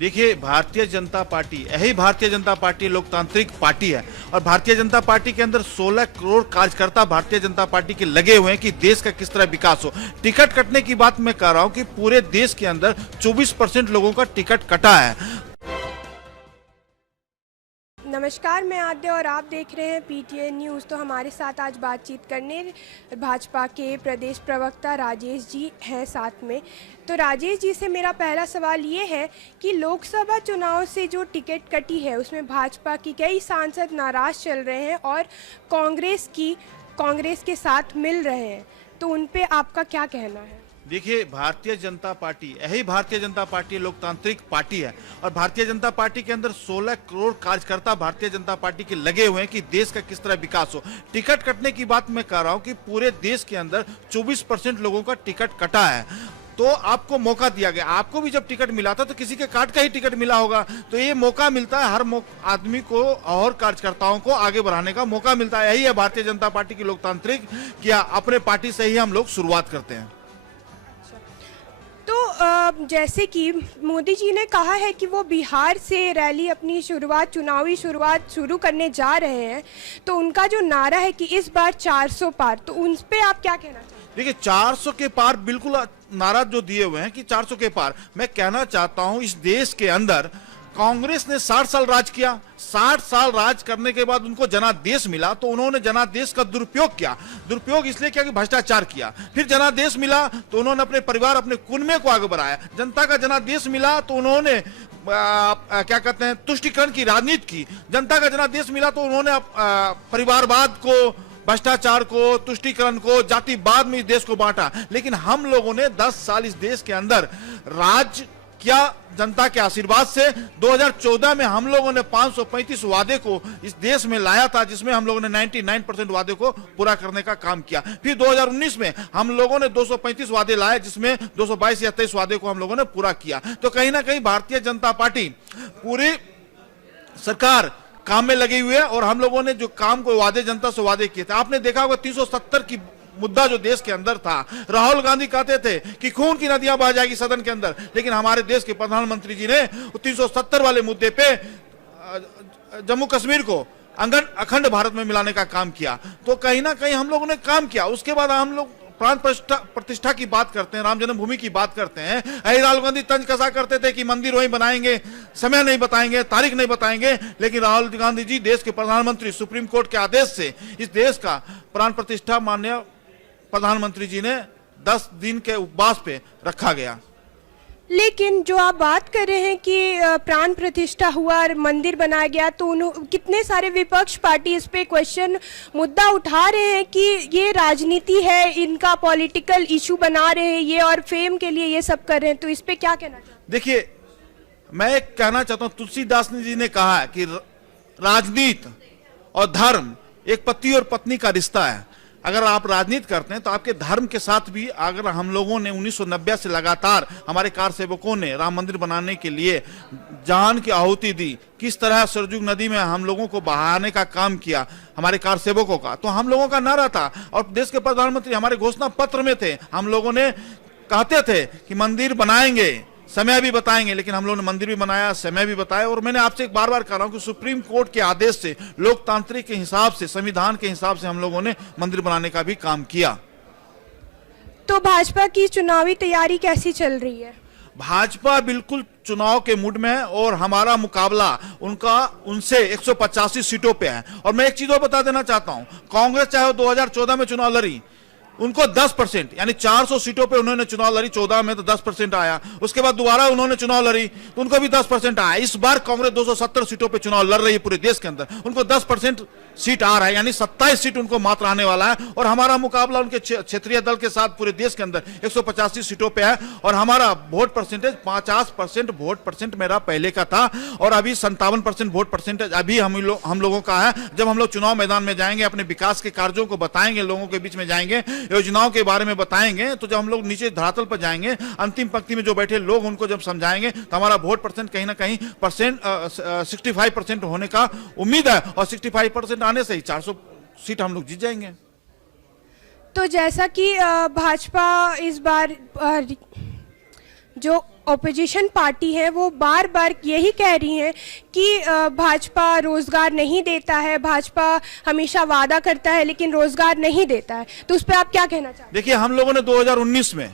देखिए, भारतीय जनता पार्टी, यही भारतीय जनता पार्टी लोकतांत्रिक पार्टी है और भारतीय जनता पार्टी के अंदर 16 करोड़ कार्यकर्ता भारतीय जनता पार्टी के लगे हुए हैं कि देश का किस तरह विकास हो। टिकट कटने की बात मैं कर रहा हूं कि पूरे देश के अंदर 24% लोगों का टिकट कटा है। नमस्कार, मैं आद्य और आप देख रहे हैं पीटीए न्यूज़। तो हमारे साथ आज बातचीत करने भाजपा के प्रदेश प्रवक्ता राजेश जी हैं साथ में। तो राजेश जी से मेरा पहला सवाल ये है कि लोकसभा चुनाव से जो टिकट कटी है उसमें भाजपा की कई सांसद नाराज चल रहे हैं और कांग्रेस के साथ मिल रहे हैं, तो उन पे आपका क्या कहना है? देखिए, भारतीय जनता पार्टी, यही भारतीय जनता पार्टी लोकतांत्रिक पार्टी है और भारतीय जनता पार्टी के अंदर 16 करोड़ कार्यकर्ता भारतीय जनता पार्टी के लगे हुए हैं कि देश का किस तरह विकास हो। टिकट कटने की बात मैं कर रहा हूं कि पूरे देश के अंदर 24% लोगों का टिकट कटा है। तो आपको मौका दिया गया, आपको भी जब टिकट मिला था तो किसी के काट का ही टिकट मिला होगा। तो ये मौका मिलता है हर आदमी को और कार्यकर्ताओं को आगे बढ़ाने का मौका मिलता है। यही है भारतीय जनता पार्टी की लोकतांत्रिक, कि अपने पार्टी से ही हम लोग शुरुआत करते हैं। तो जैसे कि मोदी जी ने कहा है कि वो बिहार से रैली अपनी चुनावी शुरुआत शुरू करने जा रहे हैं, तो उनका जो नारा है कि इस बार 400 पार, तो उन पे आप क्या कहना चाहते हैं? देखिए, 400 के पार बिल्कुल नारा जो दिए हुए हैं कि 400 के पार, मैं कहना चाहता हूं इस देश के अंदर कांग्रेस ने 60 साल राज किया। 60 साल राज करने के बाद उनको जनादेश मिला तो उन्होंने जनादेश का दुरुपयोग किया। दुरुपयोग इसलिए किया कि भ्रष्टाचार किया। फिर जनादेश मिला तो उन्होंने अपने परिवार, अपने कुनबे को आगे बढ़ाया। जनता का जनादेश मिला तो उन्होंने क्या कहते हैं, तुष्टीकरण की राजनीति की। जनता का जनादेश मिला तो उन्होंने परिवारवाद को, भ्रष्टाचार को, तुष्टीकरण को, जातिवाद में इस देश को बांटा। लेकिन हम लोगों ने 10 साल इस देश के अंदर राज किया जनता के आशीर्वाद से। 2014 में हम लोगों ने 535 वादे को इस देश में लाया था, जिसमें हम लोगों ने 99% वादे को पूरा करने का काम किया। फिर 2019 में हम लोगों ने 235 वादे लाए, जिसमें 222 या 23 वादे को हम लोगों ने पूरा किया। तो कहीं ना कहीं भारतीय जनता पार्टी, पूरी सरकार काम में लगी हुई है और हम लोगों ने जो काम को वादे, जनता से वादे किए थे। आपने देखा होगा 370 की मुद्दा जो देश के अंदर था, राहुल गांधी कहते थे कि खून की नदियां बह जाएगी सदन के अंदर, लेकिन हमारे देश के प्रधानमंत्री जी ने 370 वाले मुद्दे पे जम्मू कश्मीर को अखंड भारत में मिलाने का काम किया। तो कहीं ना कहीं हम लोगों ने काम किया। उसके बाद हम लोग प्राण प्रतिष्ठा की बात करते हैं, राम जन्मभूमि की बात करते हैं। राहुल गांधी तंज कसा करते थे कि मंदिर वहीं बनाएंगे, समय नहीं बताएंगे, तारीख नहीं बताएंगे, लेकिन राहुल गांधी जी देश के प्रधानमंत्री, सुप्रीम कोर्ट के आदेश से इस देश का प्राण प्रतिष्ठा माननीय प्रधानमंत्री जी ने 10 दिन के उपवास पे रखा गया। लेकिन जो आप बात कर रहे हैं कि प्राण प्रतिष्ठा हुआ और मंदिर बनाया गया, तो कितने सारे विपक्ष पार्टी इस पे क्वेश्चन मुद्दा उठा रहे हैं कि ये राजनीति है, इनका पॉलिटिकल इशू बना रहे हैं ये और फेम के लिए ये सब कर रहे हैं, तो इस पे क्या कहना चाहते हैं? देखिए, मैं कहना चाहता हूं, तुलसीदास जी ने कहा है कि राजनीति और धर्म एक पति और पत्नी का रिश्ता है। अगर आप राजनीति करते हैं तो आपके धर्म के साथ भी, अगर हम लोगों ने 1990 से लगातार हमारे कार सेवकों ने राम मंदिर बनाने के लिए जान की आहुति दी, किस तरह सरजू नदी में हम लोगों को बहाने का काम किया हमारे कार सेवकों का, तो हम लोगों का नारा था और देश के प्रधानमंत्री हमारे घोषणा पत्र में थे। हम लोगों ने कहते थे कि मंदिर बनाएंगे, समय भी बताएंगे, लेकिन हम लोगों ने मंदिर भी बनाया, समय भी बताया। और मैंने आपसे एक बार बार कह रहा हूं कि सुप्रीम कोर्ट के आदेश से, लोकतांत्रिक के हिसाब से, संविधान के हिसाब से हम लोगों ने मंदिर बनाने का भी काम किया। तो भाजपा की चुनावी तैयारी कैसी चल रही है? भाजपा बिल्कुल चुनाव के मूड में है और हमारा मुकाबला उनसे 185 सीटों पे है। और मैं एक चीज और बता देना चाहता हूं, कांग्रेस चाहे 2014 में चुनाव लड़ी, उनको 10% यानी 400 सीटों पे उन्होंने चुनाव लड़ी, 14 में तो 10% आया। उसके बाद दोबारा उन्होंने चुनाव लड़ी तो उनको भी 10% आया। इस बार कांग्रेस 270 सीटों पे चुनाव लड़ रही है पूरे देश के अंदर, उनको 10% सीट आ रहा है, यानी 27 सीट उनको मात्र आने वाला है। और हमारा मुकाबला उनके क्षेत्रीय दल के साथ पूरे देश के अंदर 185 सीटों पे है। और हमारा वोट परसेंटेज 50% वोट परसेंट मेरा पहले का था और अभी 57% वोट परसेंटेज अभी हम लोगों का है। जब हम लोग चुनाव मैदान में जाएंगे, अपने विकास के कार्यों को बताएंगे, लोगों के बीच में जाएंगे, योजनाओं के बारे में बताएंगे, तो जब हम लोग नीचे धरातल पर जाएंगे, अंतिम पंक्ति में जो बैठे लोग उनको जब समझाएंगे, तो हमारा वोट परसेंट कहीं ना कहीं 65% होने का उम्मीद है। और 65% आने से ही 400 सीट हम लोग जीत जाएंगे। तो जैसा कि भाजपा इस बार जो ऑपोजिशन पार्टी है वो बार बार यही कह रही हैं कि भाजपा रोजगार नहीं देता है, भाजपा हमेशा वादा करता है लेकिन रोजगार नहीं देता है, तो उस पर आप क्या कहना चाहते हैं? देखिए, हम लोगों ने 2019 में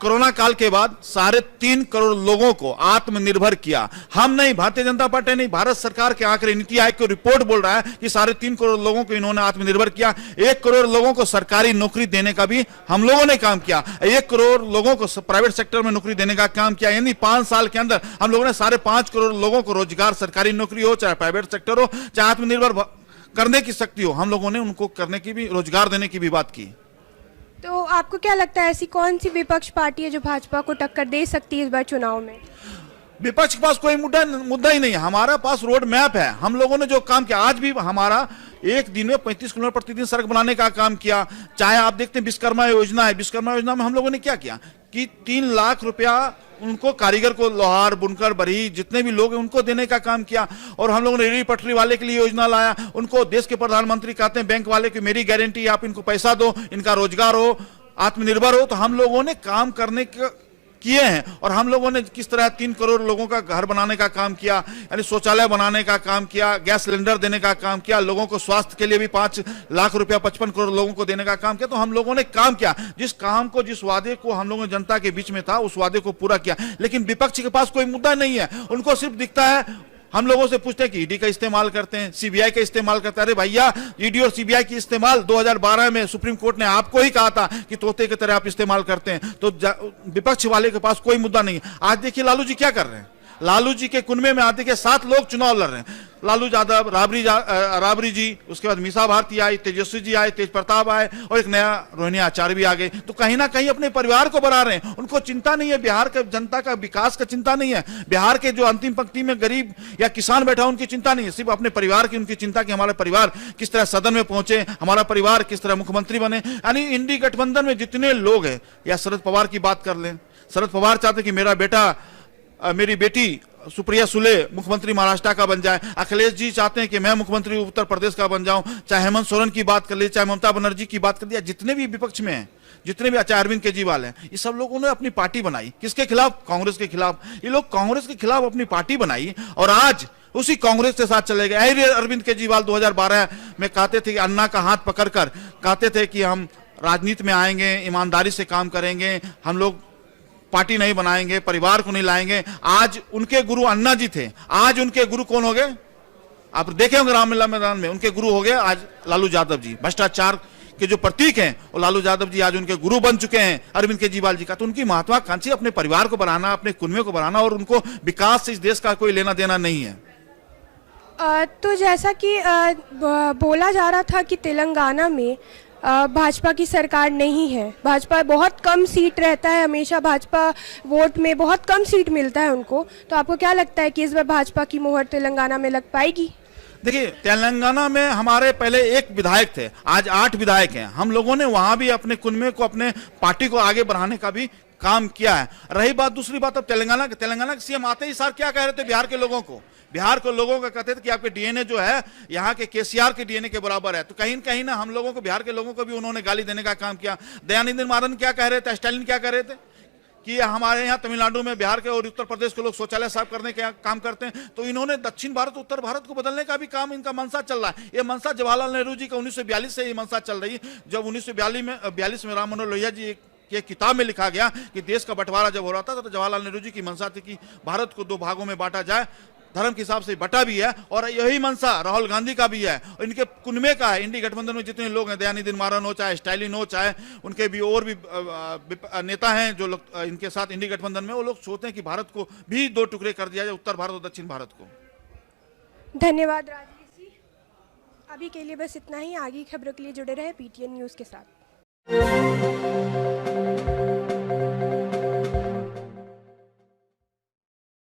कोरोना काल के बाद 3.5 करोड़ लोगों को आत्मनिर्भर किया। हम नहीं, भारतीय जनता पार्टी नहीं, भारत सरकार के आंकड़े, नीति आयोग की रिपोर्ट बोल रहा है कि 3.5 करोड़ लोगों को इन्होंने आत्मनिर्भर किया। 1 करोड़ लोगों को सरकारी नौकरी देने का भी हम लोगों ने काम किया। 1 करोड़ लोगों को प्राइवेट सेक्टर में नौकरी देने का काम किया। यानी 5 साल के अंदर हम लोगों ने 5.5 करोड़ लोगों को रोजगार, सरकारी नौकरी हो चाहे प्राइवेट सेक्टर हो, चाहे आत्मनिर्भर करने की शक्ति हो, हम लोगों ने उनको करने की भी, रोजगार देने की भी बात की। तो आपको क्या लगता है ऐसी कौन सी विपक्ष पार्टी है जो भाजपा को टक्कर दे सकती है इस बार चुनाव में? विपक्ष के पास कोई मुद्दा ही नहीं है। हमारा पास रोड मैप है। हम लोगों ने जो काम किया, आज भी हमारा एक दिन में 35 किलोमीटर प्रतिदिन सड़क बनाने का काम किया। चाहे आप देखते हैं विश्वकर्मा योजना है, विश्वकर्मा योजना में हम लोगों ने क्या किया कि 3 लाख रुपया उनको, कारीगर को, लोहार, बुनकर, बरी, जितने भी लोग हैं उनको देने का काम किया। और हम लोगों ने रेहड़ी पटरी वाले के लिए योजना लाया। उनको देश के प्रधानमंत्री कहते हैं बैंक वाले की मेरी गारंटी, आप इनको पैसा दो, इनका रोजगार हो, आत्मनिर्भर हो। तो हम लोगों ने काम करने किए हैं। और हम लोगों ने किस तरह 3 करोड़ लोगों का घर बनाने का काम किया, यानी शौचालय बनाने का काम किया, गैस सिलेंडर देने का काम किया, लोगों को स्वास्थ्य के लिए भी 5 लाख रुपया 55 करोड़ लोगों को देने का काम किया। तो हम लोगों ने काम किया, जिस काम को, जिस वादे को हम लोगों ने जनता के बीच में था, उस वादे को पूरा किया। लेकिन विपक्ष के पास कोई मुद्दा नहीं है। उनको सिर्फ दिखता है, हम लोगों से पूछते हैं कि ईडी का इस्तेमाल करते हैं, सीबीआई का इस्तेमाल करते हैं। अरे भैया, ईडी और सीबीआई की इस्तेमाल 2012 में सुप्रीम कोर्ट ने आपको ही कहा था कि तोते की तरह आप इस्तेमाल करते हैं। तो विपक्ष वाले के पास कोई मुद्दा नहीं है। आज देखिए लालू जी क्या कर रहे हैं। लालू जी के कुनबे में आते के 7 लोग चुनाव लड़ रहे हैं। लालू यादव, राबड़ी जी, उसके बाद मीसा भारती आई, तेजस्वी जी आए, तेज प्रताप आए, और एक नया रोहिणी आचार्य भी आ गए। तो कहीं ना कहीं अपने परिवार को बढ़ा रहे हैं। उनको चिंता नहीं है बिहार के जनता का विकास का, चिंता नहीं है बिहार के जो अंतिम पंक्ति में गरीब या किसान बैठा उनकी चिंता नहीं है। सिर्फ अपने परिवार की उनकी चिंता कि हमारा परिवार किस तरह सदन में पहुंचे, हमारा परिवार किस तरह मुख्यमंत्री बने। यानी इंडी गठबंधन में जितने लोग हैं, या शरद पवार की बात कर लें, शरद पवार चाहते कि मेरा बेटा, मेरी बेटी सुप्रिया सुले मुख्यमंत्री महाराष्ट्र का बन जाए। अखिलेश जी चाहते हैं कि मैं मुख्यमंत्री उत्तर प्रदेश का बन जाऊं। चाहे हेमंत सोरेन की बात कर ली, चाहे ममता बनर्जी की बात कर लिया, जितने भी विपक्ष में हैं, जितने भी, चाहे अरविंद केजरीवाल हैं, ये सब लोगों ने अपनी पार्टी बनाई। किसके खिलाफ? कांग्रेस के खिलाफ। ये लोग कांग्रेस के खिलाफ अपनी पार्टी बनाई और आज उसी कांग्रेस के साथ चले गए। अरविंद केजरीवाल 2012 में कहते थे कि अन्ना का हाथ पकड़कर कहते थे कि हम राजनीति में आएंगे, ईमानदारी से काम करेंगे, हम लोग पार्टी नहीं बनाएंगे, परिवार को नहीं लाएंगे। आज उनके गुरु अन्ना जी थे, आज उनके गुरु कौन हो गए? आप देखे होंगे रामलीला मैदान में, उनके गुरु हो गए आज लालू यादव जी। भ्रष्टाचार के जो प्रतीक हैं और लालू यादव जी आज उनके गुरु बन चुके हैं अरविंद केजरीवाल जी का। तो उनकी महत्वाकांक्षी अपने परिवार को बढ़ाना, अपने कुनबे को बढ़ाना, और उनको विकास से इस देश का कोई लेना देना नहीं है। तो जैसा कि बोला जा रहा था कि तेलंगाना में भाजपा की सरकार नहीं है, भाजपा बहुत कम सीट रहता है, हमेशा भाजपा वोट में बहुत कम सीट मिलता है उनको। तो आपको क्या लगता है कि इस बार भाजपा की मोहर तेलंगाना में लग पाएगी? देखिए, तेलंगाना में हमारे पहले 1 विधायक थे, आज 8 विधायक हैं। हम लोगों ने वहां भी अपने कुनबे को, अपने पार्टी को आगे बढ़ाने का भी काम किया है। रही बात, दूसरी बात, अब तेलंगाना के सीएम आते ही सर क्या कह रहे थे बिहार के लोगों को? बिहार के लोगों को कहते थे कि आपके डीएनए जो है यहाँ के केसीआर के डीएनए के बराबर है। तो कहीं कहीं ना हम लोगों को, बिहार के लोगों को भी उन्होंने गाली देने का काम किया। दयानिधि मारन क्या कह रहे थे, स्टालिन क्या कह रहे थे कि हमारे यहाँ तमिलनाडु में, बिहार के और उत्तर प्रदेश के लोग शौचालय साफ करने का काम करते हैं। तो इन्होंने दक्षिण भारत, उत्तर भारत को बदलने का भी काम, इनका मनसा चल रहा है। ये मनसा जवाहरलाल नेहरू जी का 1942 से ये मनसा चल रही है। जब 1942 में राम मनोहर लोहिया जी की किताब में लिखा गया कि देश का बंटवारा जब हो रहा था, तो जवाहरलाल नेहरू जी की मनसा थी कि भारत को 2 भागों में बांटा जाए। धर्म के हिसाब से बटा भी है, और यही मनसा राहुल गांधी का भी है, और इनके कुनबे का है। इंडी गठबंधन में जितने लोग हैं, दयानिधि मारन हो, चाहे स्टालिन हो, चाहे उनके भी और भी नेता हैं जो लोग इनके साथ इंडी गठबंधन में, वो लोग सोचते हैं कि भारत को भी 2 टुकड़े कर दिया जाए, उत्तर भारत और दक्षिण भारत को। धन्यवाद राजेश जी। अभी के लिए बस इतना ही। आगे खबरों के लिए जुड़े रहे पीटीएन न्यूज़ के साथ।